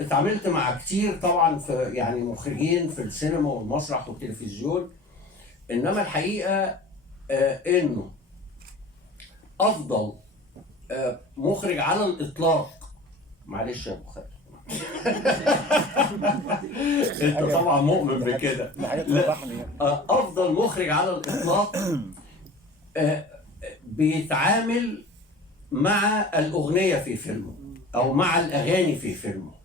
اتعاملت مع كتير طبعا في يعني مخرجين في السينما والمسرح والتلفزيون. انما الحقيقه انه افضل مخرج على الاطلاق، معلش يا ابو خالد انت طبعا مؤمن بكده. لا، افضل مخرج على الاطلاق بيتعامل مع الاغنيه في فيلمه او مع الاغاني في فيلمه.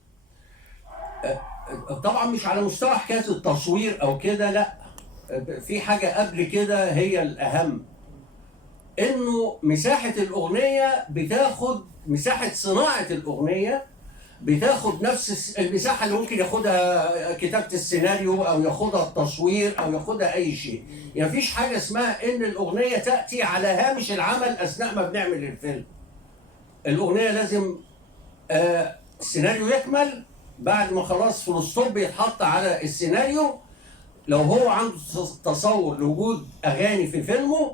طبعا مش على مستوى حكايه التصوير او كده، لا، في حاجه قبل كده هي الاهم، انه مساحه الاغنيه بتاخد مساحه صناعه الاغنيه، بتاخد نفس المساحه اللي ممكن ياخدها كتابه السيناريو او ياخدها التصوير او ياخدها اي شيء. يعني مفيش حاجه اسمها ان الاغنيه تاتي على هامش العمل اثناء ما بنعمل الفيلم. الاغنيه لازم السيناريو يكمل، بعد ما خلاص فول ستوب يتحط على السيناريو. لو هو عنده تصور لوجود اغاني في فيلمه،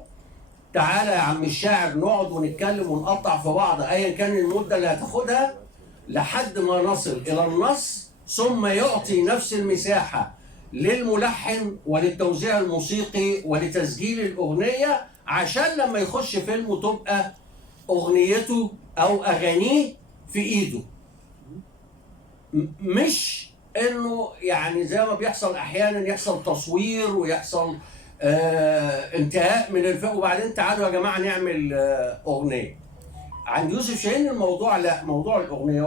تعالى يا عم الشاعر نقعد ونتكلم ونقطع في بعض ايا كان المده اللي هتاخدها لحد ما نصل الى النص، ثم يعطي نفس المساحه للملحن وللتوزيع الموسيقي ولتسجيل الاغنيه، عشان لما يخش فيلمه تبقى اغنيته او اغانيه في ايده. مش انه يعني زي ما بيحصل احيانا يحصل تصوير ويحصل انتهاء من الفيلم وبعدين تعالوا يا جماعه نعمل اغنيه. عند يوسف شاهين الموضوع لا، موضوع الاغنيه